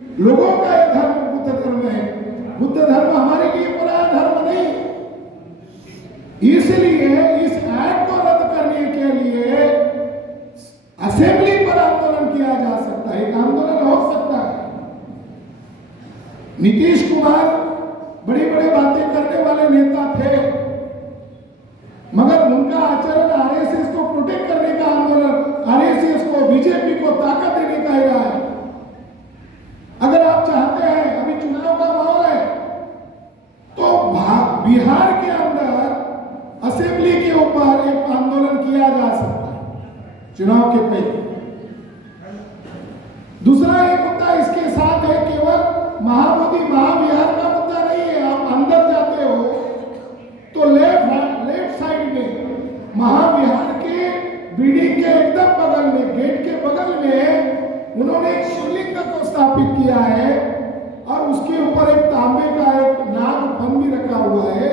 लोगों का ये धर्म बुद्ध धर्म है। बुद्ध धर्म हमारे लिए पराया धर्म नहीं। इसलिए इस एक्ट को रद्द करने के लिए असेंबली पर आंदोलन किया जा सकता है, एक आंदोलन हो सकता है। नीतीश कुमार बड़ी बड़ी बातें करने वाले नेता थे, मगर उनका आचरण आरएसएस को प्रोटेक्ट करने का आंदोलन, आरएसएस को, बीजेपी को ताकत देने का ही रहा है। अगर आप चाहते हैं, अभी चुनाव का माहौल है, तो बिहार के अंदर असेंबली के ऊपर एक आंदोलन किया जा सकता है चुनाव के पहले। दूसरा एक मुद्दा इसके साथ है, केवल महाबोधि महाविहार का मुद्दा नहीं है। आप अंदर जाते हो तो लेफ्ट साइड में महाविहार के बिल्डिंग के एकदम बगल में, गेट के बगल में उन्होंने एक शिवलिंग को स्थापित किया है और उसके ऊपर एक तांबे का एक नाग फन भी रखा हुआ है।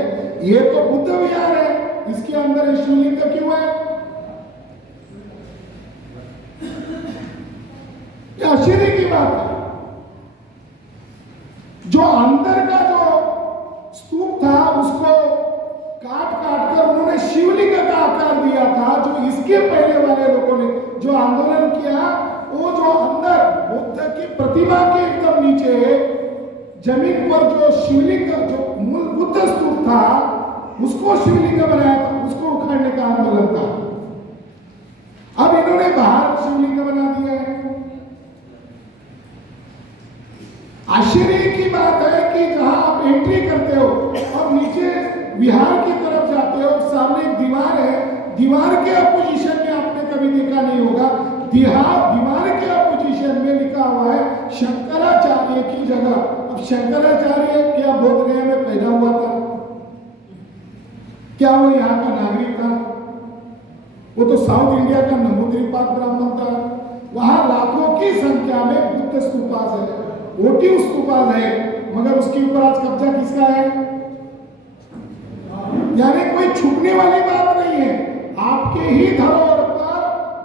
ये तो बुद्ध विहार है, इसके अंदर शिवलिंग क्यों है? ये आश्चर्य की बात है। जो अंदर का जो स्तूप था उसको काट काट कर उन्होंने शिवलिंग का आकार दिया था। जो इसके पहले वाले लोगों ने जो आंदोलन किया, वो जो अंदर बुद्ध की प्रतिमा के एकदम नीचे जमीन पर जो शिवलिंग, जो मूल बुद्ध स्तूप था, उसको शिवलिंग बनाया था, उसको उखाड़ने का आंदोलन था। अब इन्होंने बाहर शिवलिंग बना दिया है। आश्चर्य की बात है कि जहां आप एंट्री करते हो और नीचे विहार की तरफ जाते हो, सामने एक दीवार है। दीवार के अपोजिशन में आपने कभी देखा नहीं होगा, दीवार के अपोजिशन में लिखा हुआ है शंकराचार्य की जगह। अब शंकराचार्य क्या बोध गया में पैदा हुआ था? क्या वो यहाँ का नागरिक था? वो तो साउथ इंडिया का नमोद्वीपात ब्राह्मण था। वहां लाखों की संख्या में बुद्ध स्तूपास है, ओटी स्तूपास है, मगर उसके ऊपर आज कब्जा किसका है? यानी कोई छुपने वाली बात नहीं है। आपके ही धरोहर पर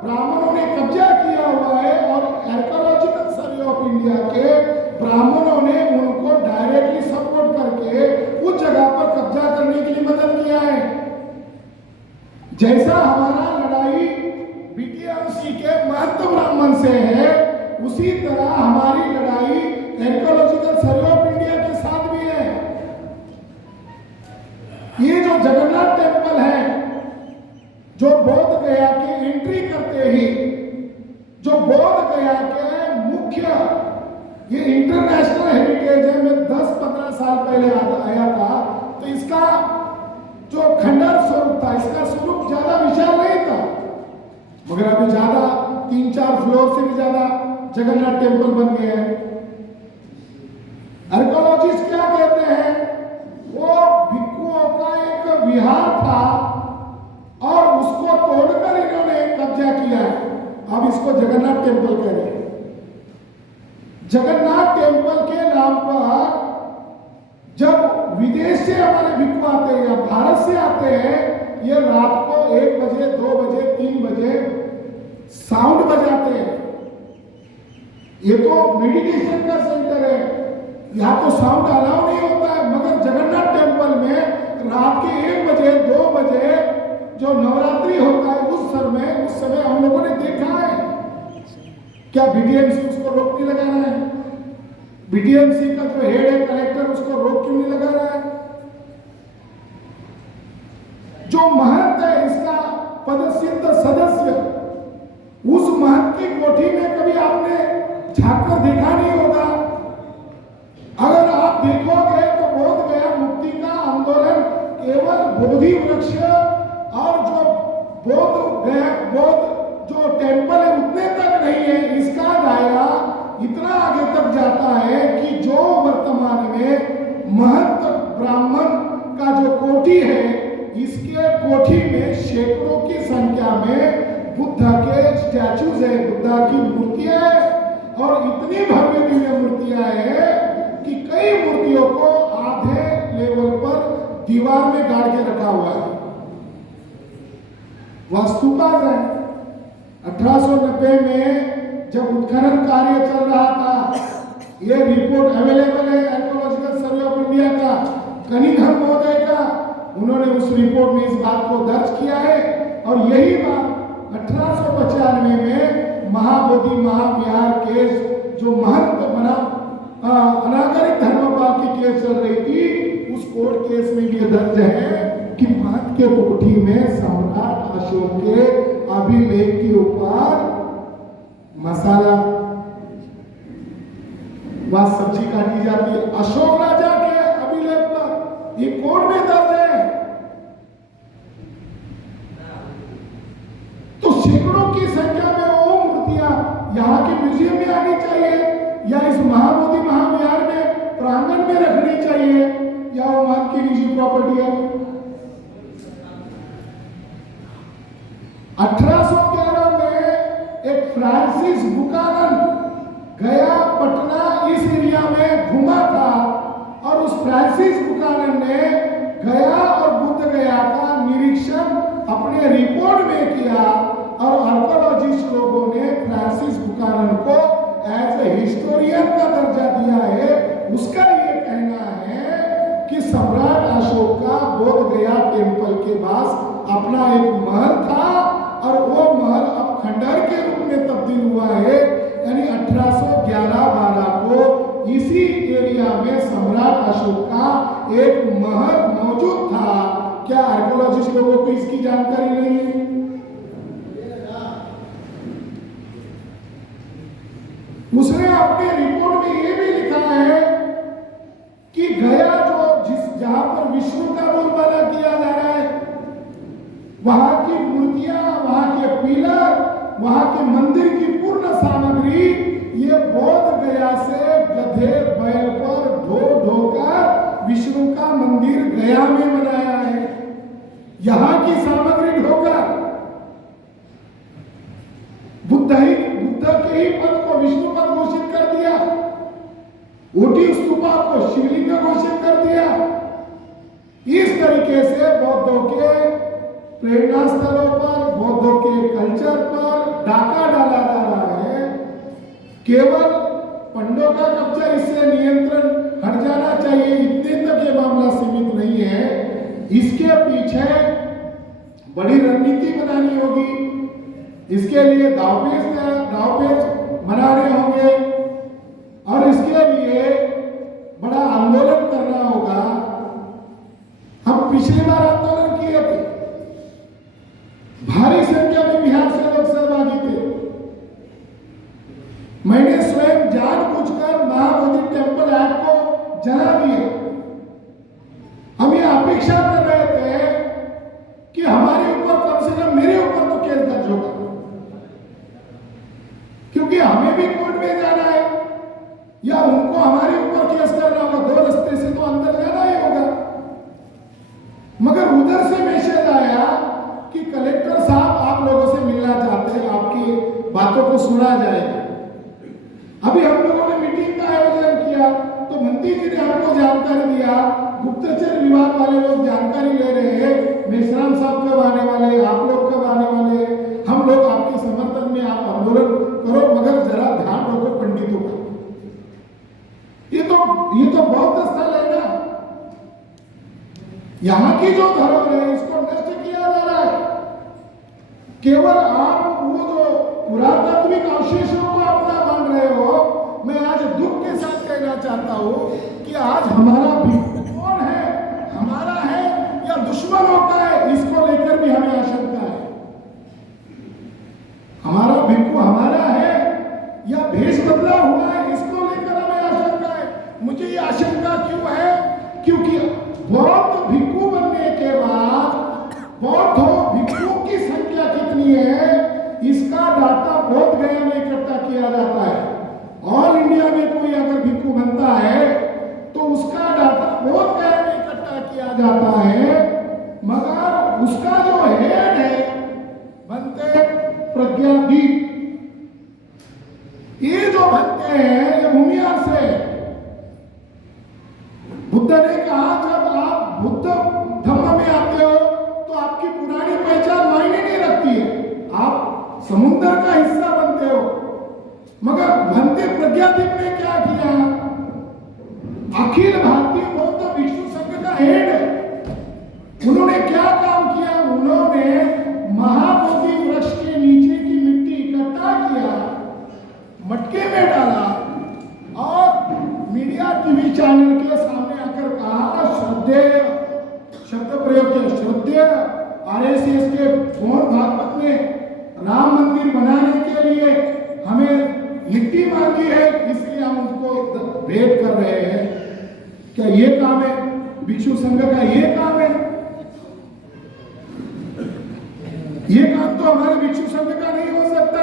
ब्राह्मणों ने कब्जा किया हुआ है और आर्कियोलॉजिकल सर्वे ऑफ इंडिया के ब्राह्मणों ने उनको डायरेक्टली सपोर्ट करके उस जगह पर कब्जा करने के लिए मदद किया है। जैसा हमारा लड़ाई बीटीएमसी के महत्व ब्राह्मण से है, उसी तरह हमारी लड़ाई आर्कियोलॉजिकल सर्वे ऑफ इंडिया के साथ भी है। ये जो जगन्नाथ टेम्पल है, जो बोध गया की एंट्री करते ही, जो बोध गया के मुख्य, ये इंटरनेशनल हेरिटेज है, मैं 10-15 साल पहले आया था, तो इसका जो खंडर स्वरूप था, इसका स्वरूप ज्यादा विशाल नहीं था, मगर अभी ज्यादा 3-4 फ्लोर से भी ज्यादा जगन्नाथ टेम्पल बन गया है। आर्कियोलॉजिस्ट क्या कहते हैं? वो भिक्षुओं का एक विहार था और उसको तोड़कर इन्होंने कब्जा किया है। अब इसको जगन्नाथ टेम्पल कह रहे हैं। जगन्नाथ टेम्पल के नाम पर जब विदेश से हमारे भिक्षु आते हैं या भारत से आते हैं, ये रात को 1 बजे, 2 बजे, 3 बजे साउंड बजाते हैं। ये तो मेडिटेशन का सेंटर है, यहाँ तो साउंड अलाउ नहीं होता है, मगर जगन्नाथ टेम्पल में रात के 1 बजे, 2 बजे जो नवरात्रि होता है, उस समय हम लोगों ने देखा है। क्या बीटीएमसी उसको रोक नहीं लगा रहा है? बीटीएमसी का जो हेड है, कलेक्टर, उसको रोक क्यों नहीं लगा रहा है? जो महंत है, इसका पदसिद्ध सदस्य, उस महंत की कोठी में कभी आपने झांककर देखा नहीं होगा। अगर आप देखोगे तो बोध गया मुक्ति का आंदोलन केवल बोधि वृक्ष और जो टेम्पल है उतने तक नहीं है। इसका दायरा इतना आगे तक जाता है कि जो वर्तमान में महंत ब्राह्मण का जो कोठी है, इसके कोठी में सैकड़ों की संख्या में बुद्ध के स्टैचूज है, बुद्ध की मूर्तियां है, और इतनी भव्य दिव्य मूर्तियां हैं कि कई मूर्तियों को आधे लेवल पर दीवार में गाड़ के रखा हुआ है। वास्तुपात है। 1890 में जब उत्खनन कार्य चल रहा था, ये रिपोर्ट अवेलेबल है आर्कियोलॉजिकल सर्वे ऑफ इंडिया का, कनिंघम महोदय का, उन्होंने उस रिपोर्ट में इस बात को दर्ज किया है। और यही बात 1895 में महाबोधि महाविहार केस जो महंत बना अनागरिक धर्मपाल की केस चल रही थी, उस कोर्ट केस में भी दर्ज है कि महंत के कोठी में सम्राट अशोक के अभिलेख के ऊपर मसाला व सब्जी काटी जाती है अशोक राजा के अभिलेख पर, ये कोर्ट में दर्ज है। तो सैकड़ों की संख्या में वो मूर्तियां यहाँ के म्यूजियम में आनी चाहिए या इस महाबोधि महाविहार में प्रांगण में रखनी चाहिए, या वो महंत की निजी प्रॉपर्टी है। 1811 में एक फ्रांसिस बुकानन गया पटना इस एरिया में घूमा था, और उस फ्रांसिस बुकानन ने गया और बुद्ध गया का निरीक्षण अपने रिपोर्ट में किया, और आर्कियोलॉजिस्ट लोगों ने फ्रांसिस बुकानन को एज ए हिस्टोरियन का दर्जा दिया है। उसका ये कहना है कि सम्राट अशोक का बोध गया टेम्पल के पास अपना एक महल था, और वो महल अब खंडहर के रूप में तब्दील हुआ है। यानी 1811-12 को इसी एरिया में सम्राट अशोक का एक महल मौजूद था। क्या आर्कियोलॉजिस्ट लोगों को इसकी जानकारी नहीं है? उसने अपने रिपोर्ट में ये भी लिखा है कि गया जहां पर विष्णु का बोलबाला किया जा रहा है, वहां की मूर्तियां, वहां के पिलर, वहां के मंदिर की पूर्ण सामग्री ये बोध गया से गधे बैल पर ढो ढोकर विष्णु का मंदिर गया में बनाया है। यहां की सामग्री ढोकर बुद्ध के ही पद को विष्णु पद घोषित कर दिया, ऊटी स्तूपा को शिवलिंग घोषित कर दिया। इस तरीके से बौद्धों के प्रेरणा स्थलों पर, बौद्धों के कल्चर पर डाका डाला जा रहा है। केवल पंडों का कब्जा, इससे नियंत्रण हट जाना चाहिए, इतने तक ये मामला सीमित नहीं है। इसके पीछे बड़ी रणनीति बनानी होगी, इसके लिए दावपेच बनाने होंगे, और इसके लिए बड़ा आंदोलन करना होगा। हम पिछली बार आंदोलन किए थे, भारी संख्या में बिहार से लोग सहभागी थे। मैंने स्वयं जानबूझकर महाबोधि टेम्पल एक्ट को जला दिया। हम ये अपेक्षा कर रहे थे कि हमारे ऊपर, कम से कम मेरे ऊपर तो केस दर्ज होगा, क्योंकि हमें भी कोर्ट में जाना है, या उनको हमारे ऊपर केस करना होगा। दो रास्ते से तो अंदर जाना ही होगा। मगर उधर से मैसेज आया कि कलेक्टर साहब आप लोगों से मिलना चाहते हैं, आपकी बातों को सुना जाएगा। अभी हम लोगों ने मीटिंग का आयोजन किया तो मंत्री जी ने हमको जानकारी दिया, गुप्तचर विभाग वाले लोग जानकारी ले रहे हैं, मेश्राम साहब कब आने वाले, आप लोग कब आने वाले, हम लोग आपके समर्थन में, आप आंदोलन करो, मगर जरा ध्यान रखो पंडितों का। ये तो बौद्ध स्थल है ना, यहाँ की जो धरोहर है इसको नष्ट किया जा रहा है। केवल आप वो जो पुरातात्विक अवशेषों को अपना मान रहे हो। मैं आज दुख के साथ कहना चाहता हूं कि आज हमारा भिक्खु कौन है, हमारा है या दुश्मनों का है, इसको लेकर भी हमें आशंका है। हमारा भिक्खु हमारा है या भेष बदला हुआ है, इसको लेकर हमें आशंका है। मुझे ये आशंका क्यों है? क्योंकि बौद्ध भिक्खु बनने के बाद बौद्ध भिक्षुओं की संख्या कितनी है, इसका डाटा बोध गया में इकट्ठा किया जाता है। ऑल इंडिया में कोई अगर भिक्षु बनता है तो उसका डाटा बोध गया में इकट्ठा किया जाता है, मगर उसका जो हेड है बनते प्रज्ञादीप, ये जो बनते हैं ये भूमिहार से। बुद्ध ने कहा जब आप बुद्ध धम्म में आते हो तो आपकी पुरानी पहचान मायने नहीं रखती है, आप समुद्र का हिस्सा बनते हो। मगर बनते प्रज्ञादीप ने क्या किया? अखिल भारतीय बौद्ध भिक्षु संघ का हेड है। उन्होंने क्या काम किया? उन्होंने महाबोधि वृक्ष के नीचे की मिट्टी इकट्ठा किया, मटके में डाला और मीडिया टीवी चैनल के सामने आकर कहा, श्रद्धेय शब्द प्रयोग किया, श्रद्धेय आरएसएस के मोहन भागवत ने राम मंदिर बनाने के लिए हमें मिट्टी मांगी है, इसलिए हम उसको भेंट कर रहे हैं। क्या ये काम है भिक्षु संघ का? ये काम है? ये काम तो हमारे भिक्षु संघ का नहीं हो सकता।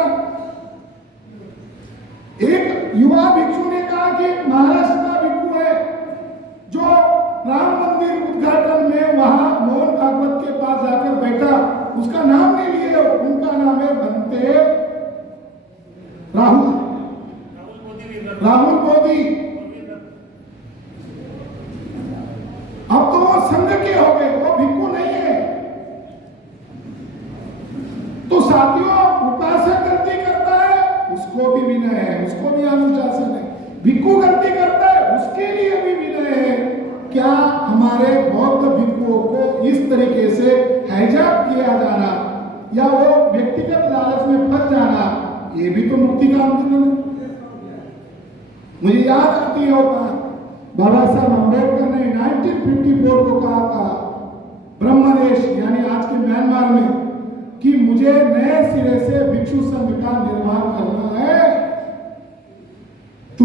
एक युवा भिक्षु ने कहा कि महाराष्ट्र का भिक्षु है जो राम मंदिर उद्घाटन में वहां मोहन भागवत के पास जाकर बैठा, उसका नाम नहीं लिए, उनका नाम है बनते राहुल मोदी। अब तो वो संघ के हो गए, वो भिक्षु नहीं है। तो साथियों, उपासक गलती करता है, उसको भी विनय है, उसको भी अनुशासन है। भिक्षु गलती करता है, उसके लिए भी विनय है। क्या हमारे बौद्ध भिक्षुओं को इस तरीके से हैजाक किया जाना या वो व्यक्तिगत लालच में फंस जाना, ये भी तो मुक्ति का आंदोलन है। मुझे याद आती है वो बात, बाबा साहब अम्बेडकर ने 1954 को कहा था ब्रह्मदेश यानी आज के म्यांमार में कि मुझे नए सिरे से भिक्षु संघ का निर्माण करना है, to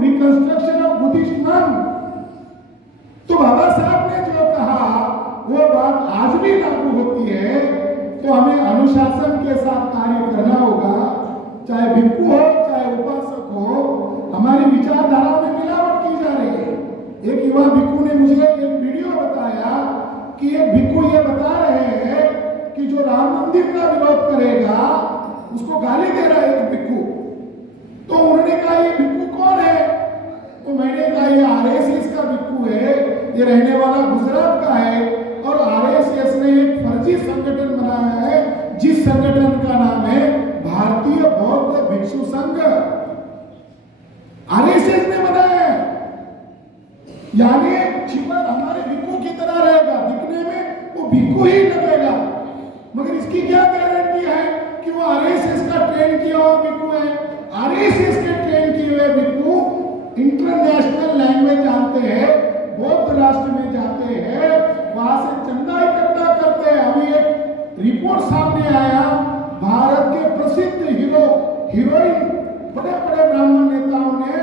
reconstruction of Buddhist monk. तो बाबा साहब ने जो कहा वो बात आज भी लागू होती है। तो हमें अनुशासन के साथ कार्य करना होगा, चाहे भिक्षु हो चाहे उपासक हो। हमारी विचारधारा में मिलावट की जा रही है। एक युवा भिक्षु ने मुझे एक वीडियो बताया कि एक भिक्षु ये बता रहे हैं कि जो राम मंदिर का विरोध करेगा उसको गाली दे रहा है एक भिक्षु। तो उन्होंने कहा ये भिक्षु कौन है? तो मैंने कहा ये आरएसएस का भिक्षु है, ये रहने वाला गुजरात का है और आरएसएस ने एक फर्जी संगठन बनाया है जिस संगठन का नाम है भारतीय बौद्ध भिक्षु संघ। आरएसएस ने बनाया है, यानी छिपर हमारे भिक्षु की तरह रहेगा, दिखने में वो भिक्षु ही लगेगा, मगर इसकी क्या गारंटी है कि वो आरएसएस का ट्रेन किया हुआ भिक्षु है? आरएसएस के ट्रेन किए हुए भिक्षु इंटरनेशनल लैंग्वेज जानते हैं, बौद्ध राष्ट्र में जाते हैं, वहां से चंदा इकट्ठा करते हैं। अभी एक रिपोर्ट सामने आया, भारत के प्रसिद्ध हीरोइन बड़े बड़े ब्राह्मण नेताओं ने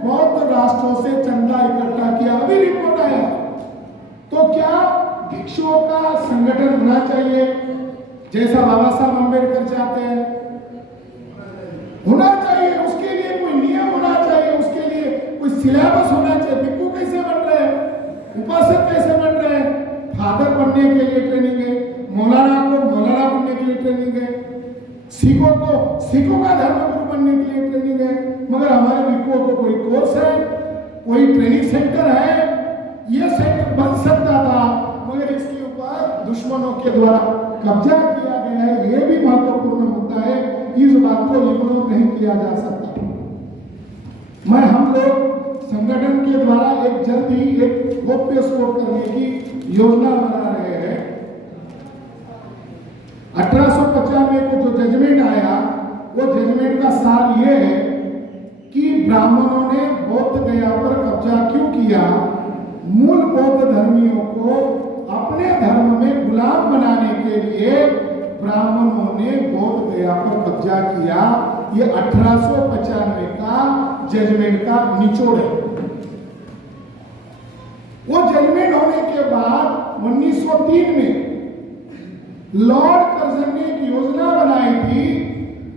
बौद्ध राष्ट्रों से चंदा इकट्ठा किया, अभी रिपोर्ट आया। तो क्या भिक्षुओं का संगठन होना चाहिए जैसा बाबा साहब अम्बेडकर चाहते हैं? होना चाहिए, उसके लिए कोई नियम होना चाहिए, उसके लिए कोई सिलेबस होना चाहिए। भिक्षु कैसे बन रहे हैं, उपासक कैसे बन रहे हैं? फादर बनने के लिए ट्रेनिंग है, मौलाना को मौलाना बनने के लिए ट्रेनिंग है, सिखों का धर्मगुरु बनने के लिए ट्रेनिंग है। मगर हमारे भिक्षुओं को कोई कोर्स है, कोई ट्रेनिंग सेंटर है? ये सेंटर बन सकता था, मगर इसके ऊपर दुश्मनों के द्वारा कब्जा किया गया है। ये भी महत्वपूर्ण मुद्दा है, इस बात को इग्नोर नहीं किया जा सकता। हम लोग संगठन के द्वारा एक जल्दी एक गोप्य स्फोट करने की योजना बना रहे हैं। 1895 को जो जजमेंट आया, वो जजमेंट का सार ये है कि ब्राह्मणों ने बौद्ध गया पर कब्जा क्यों किया? मूल बौद्ध धर्मियों को अपने धर्म में गुलाम बनाने के लिए ब्राह्मणों ने बौद्ध गया पर कब्जा किया। ये 1895 का जजमेंट का निचोड़ है। वो जजमेंट होने के बाद 1903 में लॉर्ड कर्जन ने एक योजना बनाई थी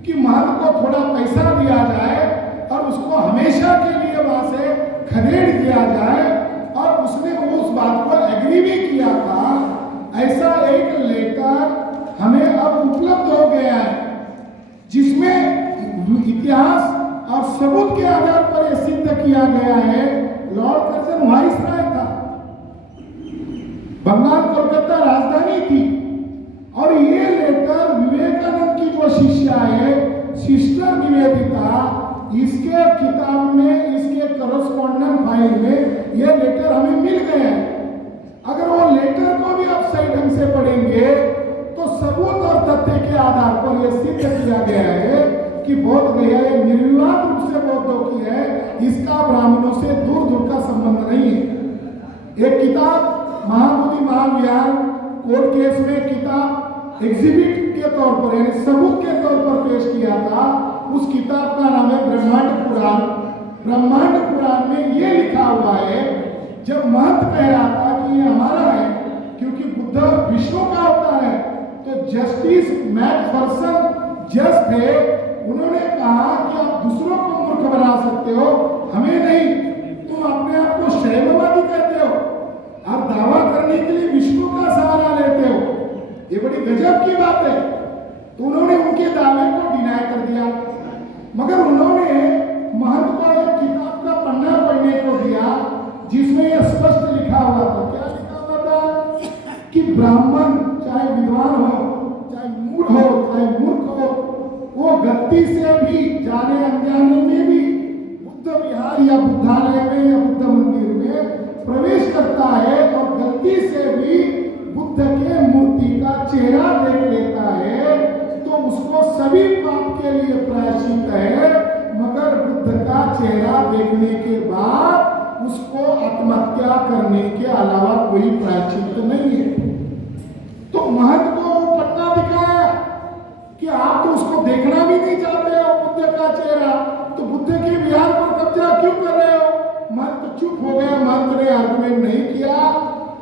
कि महंत को थोड़ा पैसा दिया जाए और उसको हमेशा के लिए वहां से खदेड़ दिया जाए, और उसने उस बात को एग्री भी किया था। ऐसा एक लेटर हमें अब उपलब्ध हो गया है जिसमें इतिहास और सबूत के आधार पर यह सिद्ध किया गया है। लॉर्ड कर्जन वाइसराय था, बंगाल कोलकाता राजधानी थी, और ये लेटर विवेकानंद की जो शिष्या है सिस्टर निवेदिता, इसके किताब में, इसके करस्पॉन्डेंट फाइल में ये लेटर हमें मिल गए हैं। अगर वो लेटर को भी आप सही ढंग से पढ़ेंगे तो सबूत और तथ्य के आधार पर यह सिद्ध किया गया है कि बौद्ध गया ये निर्विवाद रूप से बौद्धों की है, इसका ब्राह्मणों से दूर दूर का संबंध नहीं है। एक किताब महाबोधि महाविहार कोर्ट केस में किताब एग्जिबिट के तौर पर यानी सबूत के तौर पर पेश किया था। उस किताब का नाम है ब्रह्मांड पुराण। ब्रह्मांड पुराण में ये लिखा हुआ है, जब महंत कह रहा था कि ये हमारा है क्योंकि बुद्ध विष्णु का अवतार है, तो जस्टिस मैकफर्सन जज थे, उन्होंने कहा कि आप दूसरों को मूर्ख बना सकते हो, हमें नहीं। तुम अपने आप को शैववादी कहते हो और दावा करने के लिए विष्णु का सहारा लेते हो, ये बड़ी गजब की बात है। तो उन्होंने उनके दावे को डिनाई कर दिया, मगर उन्होंने महंत को एक किताब का पन्ना पढ़ने को दिया जिसमें यह स्पष्ट लिखा हुआ था। क्या लिखा हुआ था कि ब्राह्मण चाहे विद्वान हो, चाहे मूढ़ हो, चाहे मूर्ख हो, वो गलती से भी जाने अनजाने में भी बुद्ध विहार या बुद्धालय में या बुद्ध मंदिर में प्रवेश करता है और गलती से भी बुद्ध के मूर्ति का चेहरा देख लेता है, तो उसको सभी पाप के लिए प्रायश्चित है, मगर बुद्ध का चेहरा देखने के बाद उसको आत्महत्या करने के अलावा कोई प्रायश्चित नहीं है। तो महंत को वो पन्ना दिखाया कि आप तो उसको देखना भी नहीं चाहते हो बुद्ध का चेहरा, तो बुद्ध के विहार पर कब्जा क्यों कर रहे हो? महंत चुप हो गया, महंत ने आर्गुमेंट नहीं किया।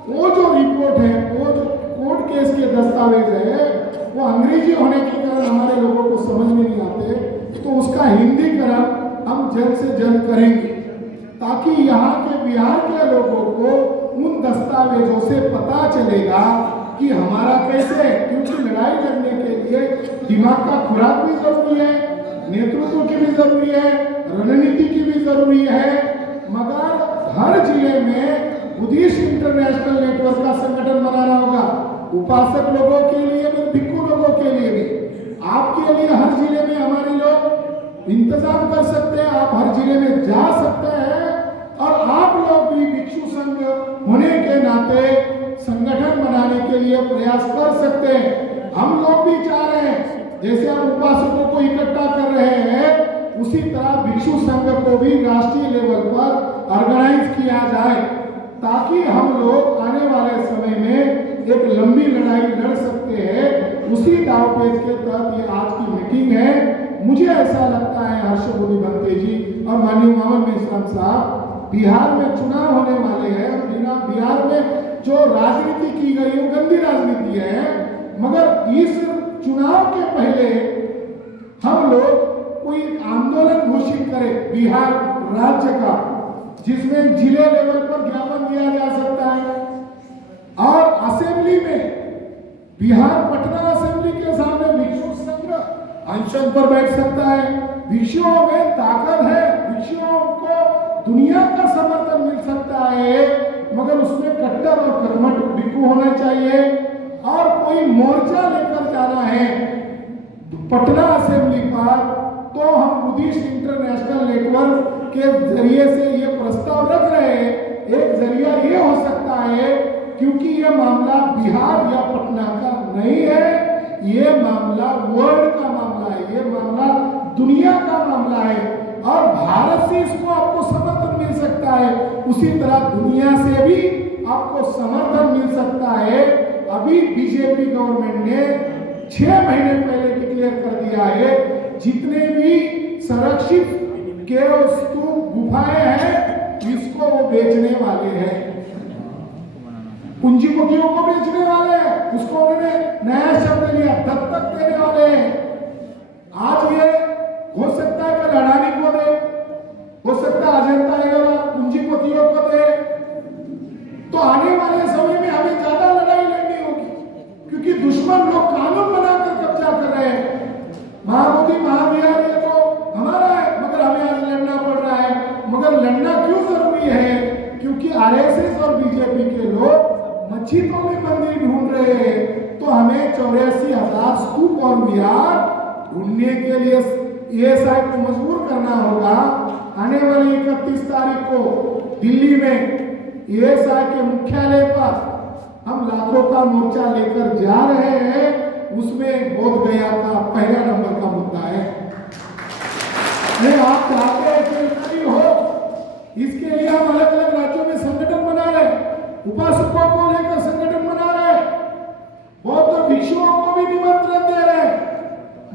वो जो रिपोर्ट है, वो जो कोर्ट केस के दस्तावेज है, वो अंग्रेजी होने के कारण हमारे लोगों को समझ में नहीं आते, तो उसका हिंदीकरण हम जल्द से जल्द करेंगे ताकि यहाँ के बिहार के लोगों को उन दस्तावेजों से पता चलेगा कि हमारा कैसे है। क्योंकि लड़ाई लड़ने के लिए दिमाग का खुराक भी जरूरी है, नेतृत्व की भी जरूरी है, रणनीति की भी जरूरी है, मगर हर जिले में बुद्धिस्ट इंटरनेशनल नेटवर्क का संगठन बनाना होगा, उपासक लोगों के लिए भी, भिक्खु लोगों के लिए भी। आपके लिए हर जिले में हमारे लोग इंतजाम कर सकते हैं, आप हर जिले में जा सकते हैं और आप लोग भी भिक्षु संघ होने के नाते संगठन बनाने के लिए प्रयास कर सकते हैं। हम लोग भी चाह रहे हैं, जैसे हम उपासकों को इकट्ठा कर रहे हैं, उसी तरह भिक्षु संघ को भी राष्ट्रीय लेवल पर ऑर्गेनाइज किया जाए ताकि हम लोग आने वाले समय में एक लंबी लड़ाई लड़ सकते हैं। उसी दावपेच के तहत ये आज की मीटिंग है। मुझे ऐसा लगता है हर्षबोधि बनते जी और माननीय मामन मेश्राम साहब, बिहार में चुनाव होने वाले हैं, बिहार में जो राजनीति की गई वो गंदी राजनीति है, मगर इस चुनाव के पहले हम लोग कोई आंदोलन घोषित करें बिहार राज्य का, जिसमें जिले लेवल पर ज्ञापन दिया जा सकता है और असेंबली में बिहार पटना असेंबली के सामने भिक्षु संघ अनशन पर बैठ सकता है। भिक्षुओं में ताकत है, भिक्षुओं को दुनिया का समर्थन मिल सकता है, मगर उसमें कट्टर और कर्मठ भिक्षु होना चाहिए और कोई मोर्चा लेकर जाना है पटना असेंबली पर, तो हम बुद्धिस्ट इंटरनेशनल नेटवर्क के जरिए से ये प्रस्ताव रख रहे हैं। एक जरिया ये हो सकता है, क्योंकि ये मामला बिहार या पटना का नहीं है, ये मामला वर्ल्ड का मामला है, ये मामला दुनिया का मामला है और भारत से इसको आपको समर्थन मिल सकता है, उसी तरह दुनिया से भी आपको समर्थन मिल सकता है। अभी बीजेपी गवर्नमेंट ने 6 महीने पहले डिक्लेयर कर दिया है, जितने भी संरक्षित केव स्तूप गुफाएं हैं इसको वो बेचने वाले हैं, पूंजीपतियों को बेचने वाले हैं, उसको उन्होंने नया शब्द लिया दत्तक देने वाले हैं। आज ये हो सकता है कि अडानी को दे, हो सकता है अजंता एलोरा पूंजीपतियों को दे, तो आने वाले समय में हमें ज्यादा लड़ाई लड़नी होगी, क्योंकि दुश्मन लोग कानून बनाकर कब्जा कर रहे हैं। महाबोधि महाविहार ये तो हमारा है, मगर हमें आज लड़ना पड़ रहा है। मगर लड़ना क्यों जरूरी है? क्योंकि आरएसएस और बीजेपी के लोग मस्जिदों में मंदिर ढूंढ रहे हैं, तो हमें 84,000 स्तूप और विहार ढूंढने के लिए एएसआई को मजबूर करना होगा। आने वाली 31 तारीख को दिल्ली में ईएसआई के मुख्यालय पर हम लाखों का मोर्चा लेकर जा रहे हैं, उसमें बोध गया का पहला नंबर का मुद्दा है। आप चाहते हैं कि हो, इसके लिए हम अलग अलग राज्यों में संगठन बना रहे, उपासकों को लेकर संगठन बना रहे, बौद्ध भिक्षुओं को भी निमंत्रण दे रहे हैं,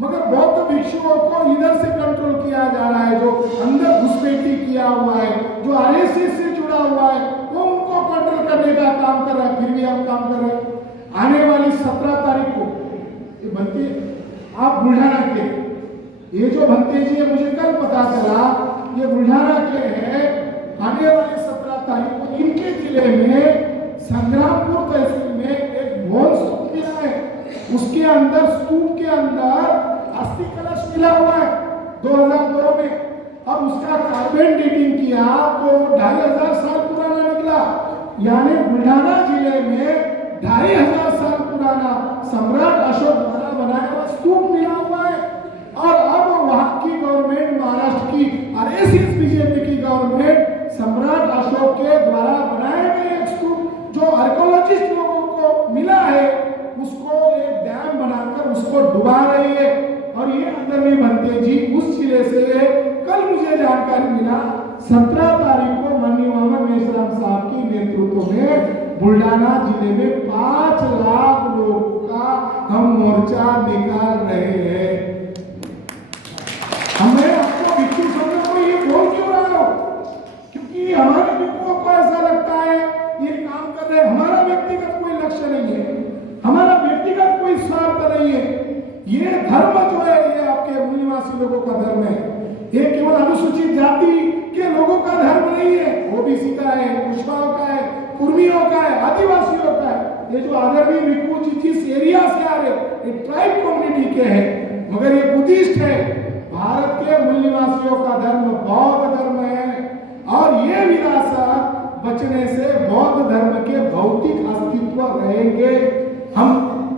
मगर बौद्ध भिक्षुओं को इधर से कंट्रोल किया जा रहा है, जो अंदर घुसपैठी किया हुआ है, जो आरएसएस से जुड़ा हुआ है, वो उनको कंट्रोल करने का काम कर रहा है। फिर भी हम काम कर रहे हैं। आने वाली 17 तारीख को ये बनते आप बुल्ढाना के, ये जो भंते जी है, मुझे कल पता चला ये बुल्ढाना के हैं। आने वाली 17 तारीख को इनके जिले में संग्रामपुर तहसील में एक भोन स्तूप मिला है, उसके अंदर स्तूप के अंदर अस्थि कलश मिला हुआ है 2002 में, और उसका कार्बन डेटिंग किया तो 2500 साल पुराना निकला। यानी बुल्ढाना जिले में 2500 साल पुराना सम्राट अशोक द्वारा बनाया हुआ स्तूप मिला हुआ है। और अब वहां की गवर्नमेंट, महाराष्ट्र की आरएसएस बीजेपी की गवर्नमेंट सम्राट अशोक के द्वारा बनाए गए एक स्तूप जो आर्कियोलॉजिस्ट लोगों को मिला है, उसको एक डैम बनाकर उसको डुबा रही है। और ये अंदर में बनते जी उस जिले से कल मुझे जानकारी मिला 17 तारीख को माननीय वामन मेश्राम साहब की नेतृत्व में बुल्ढाना जिले में 5 लाख लोगों का हम मोर्चा निकाल रहे हैं। हमें आपको भिक्षु समझ को ये बोल क्यों रहा हो? क्योंकि हमारे भिक्षुओं को ऐसा लगता है ये काम कर रहे हैं, हमारा व्यक्तिगत कोई लक्ष्य नहीं है, हमारा व्यक्तिगत कोई स्वार्थ नहीं है। ये धर्म जो है ये आपके मूल निवासी लोगों का धर्म है, ये केवल अनुसूचित जाति के लोगों का धर्म नहीं है, ओबीसी का है, कुशवाहों का है, कुर्मियों का है, आदिवासियों का है। ये जो आदरणीय भिक्षु जी जिस एरिया से आ रहे ये ट्राइब कम्युनिटी के हैं, मगर ये बुद्धिस्ट है। भारत के मूल निवासियों का धर्म बौद्ध धर्म है, और ये विरासत बचने से बौद्ध धर्म के भौतिक अस्तित्व रहेंगे। हम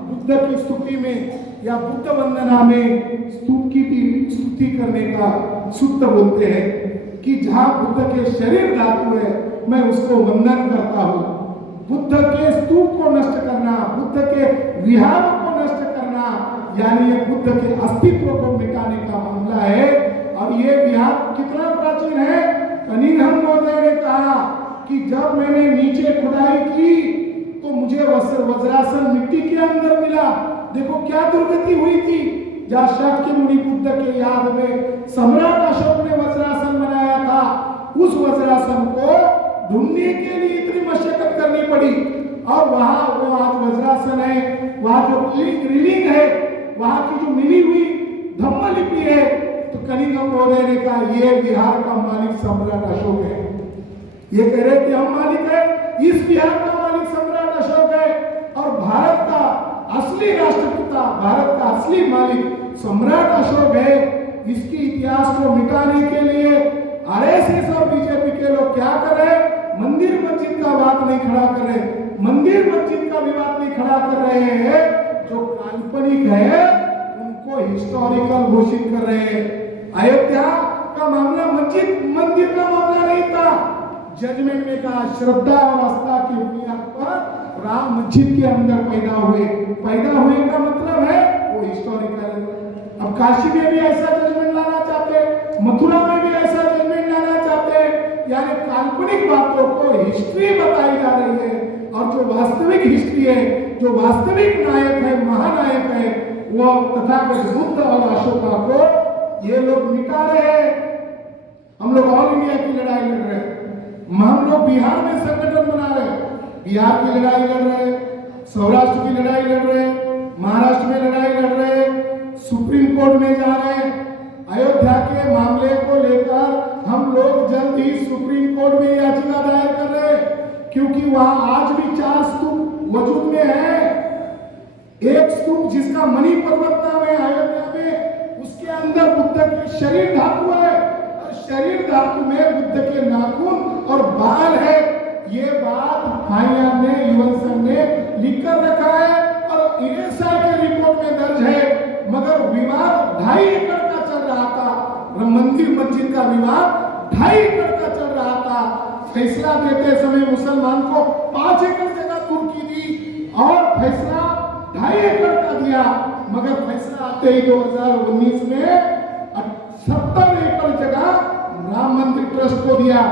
बुद्ध की स्तुति में या बुद्ध वंदना में स्तूप की स्तुति करने का सूत्र बोलते हैं कि जहां बुद्ध के शरीर धातु है मैं उसको वंदन करता हूं। बुद्ध के स्तूप को नष्ट करना, बुद्ध के विहार को नष्ट करना, यानी ये बुद्ध के अस्तित्व को मिटाने का मामला है। और ये विहार कितना प्राचीन है, कनिंघम महोदय ने कहा कि जब मैंने नीचे खुदाई की तो मुझे वज्रासन मिट्टी के अंदर मिला। देखो क्या दुर्गति हुई थी, जहाँ शाक्य मुनि बुद्ध के याद में सम्राट अशोक ने वज्रासन बनाया था, उस वज्रासन को ढूंढने के लिए इतनी मशक्कत करनी पड़ी। और वहां वो आज वज्रासन है, वहां जो रीडिंग है, वहां की जो मिली हुई धम्म लिपि है, तो कनिंघम महोदय ने कहा ये बिहार का मालिक सम्राट अशोक है। ये कह रहे कि हम मालिक है, इस बिहार का मालिक सम्राट अशोक है, और भारत का असली राष्ट्रपिता, भारत का असली मालिक सम्राट अशोक है। इसकी इतिहास को मिटाने के लिए आरएसएस और बीजेपी के लोग क्या कर रहे हैं, मंदिर मस्जिद का बात नहीं खड़ा कर रहे, मंदिर मस्जिद का विवाद नहीं खड़ा कर रहे हैं, जो काल्पनिक है उनको हिस्टोरिकल घोषित कर रहे हैं। अयोध्या का मामला मस्जिद मंदिर का मामला नहीं था, जजमेंट में कहा श्रद्धा और आस्था की बुनियाद पर राम मस्जिद के अंदर पैदा हुए का मतलब है वो हिस्टोरिकल। अब काशी में भी ऐसा जजमेंट लाना चाहते, मथुरा में भी ऐसा जजमेंट लाना चाहते, यानी काल्पनिक बातों को हिस्ट्री बताई जा रही है, और जो वास्तविक हिस्ट्री है, जो वास्तविक नायक है, महानायक है, वो तथागत बुद्ध और अशोका को ये लोग मिटा रहे हैं। हम लोग ऑल इंडिया की लड़ाई लड़ रहे हैं, हम लोग बिहार में संगठन बना रहे हैं, बिहार की लड़ाई लड़ रहे, सौराष्ट्र की लड़ाई लड़ रहे, महाराष्ट्र में लड़ाई लड़ रहे, सुप्रीम कोर्ट में जा रहे। अयोध्या के मामले को लेकर हम लोग जल्द ही सुप्रीम कोर्ट में याचिका दायर कर रहे हैं, क्योंकि वहां आज भी 4 स्तूप वजूद में है। एक स्तूप जिसका मणि पर्वत नाम है अयोध्या में, उसके अंदर बुद्ध के शरीर धातु है, और शरीर धातु में बुद्ध के नाखून और बाल है। ये बात भाइयों ने, युवन संघ ने लिख कर रखा है, और ईएसआई के रिपोर्ट में दर्ज है। मगर विवाद 2.5 एकड़ का चल रहा था, मंदिर मस्जिद का विवाद 2.5 एकड़ का चल रहा था। फैसला देते समय मुसलमान को 5 एकड़ जगह तुर्की दी और फैसला 2.5 एकड़ का दिया, मगर फैसला आते ही 2019 में 70 एकड़ जगह राम मंदिर ट्रस्ट को दिया।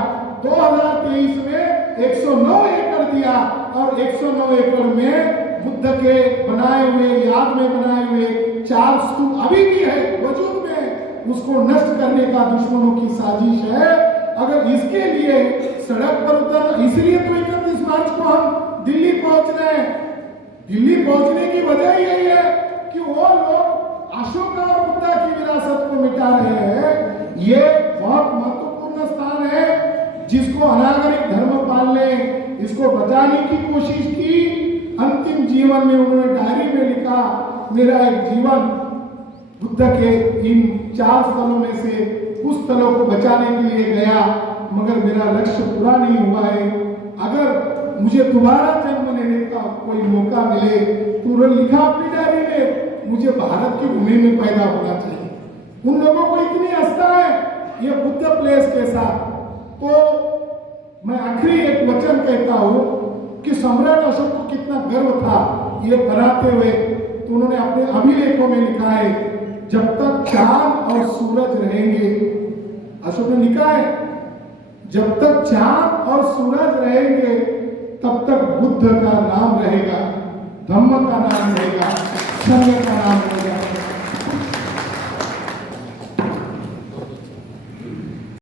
2023 में 109 एकड़ दिया और 109 एकड़ में बुद्ध के बनाए हुए, याद में बनाए हुए 4 स्तूप अभी भी है वजूद में, उसको नष्ट करने का दुश्मनों की साजिश है। अगर इसके लिए सड़क पर उतर, इसलिए तो 31 मार्च को हम दिल्ली पहुंच रहे हैं। दिल्ली पहुंचने की वजह यही है कि वो लोग अशोक और बुद्ध की विरासत को मिटा रहे हैं। ये बहुत महत्वपूर्ण स्थान है जिसको अनागरिक धर्मपाल ने इसको बचाने की कोशिश की। अंतिम जीवन में उन्होंने डायरी में लिखा, मेरा एक जीवन बुद्ध के इन 4 स्थलों में से कुछ स्थलों को बचाने के लिए गया, मगर मेरा लक्ष्य पूरा नहीं हुआ है। अगर मुझे दोबारा जन्म लेने का कोई मौका मिले, तो उन्होंने लिखा अपनी डायरी में, मुझे भारत की भूमि में पैदा होना चाहिए। उन लोगों को इतनी आस्था है ये बुद्ध प्लेस के साथ। तो मैं आखिरी एक वचन कहता हूँ कि सम्राट अशोक को कितना गर्व था ये बनाते हुए। तो उन्होंने अपने अभिलेखों में लिखा है, जब तक चांद और सूरज रहेंगे, अशोक ने लिखा है, जब तक चांद और सूरज रहेंगे तब तक बुद्ध का नाम रहेगा, धम्म का नाम रहेगा, संघ का नाम रहेगा।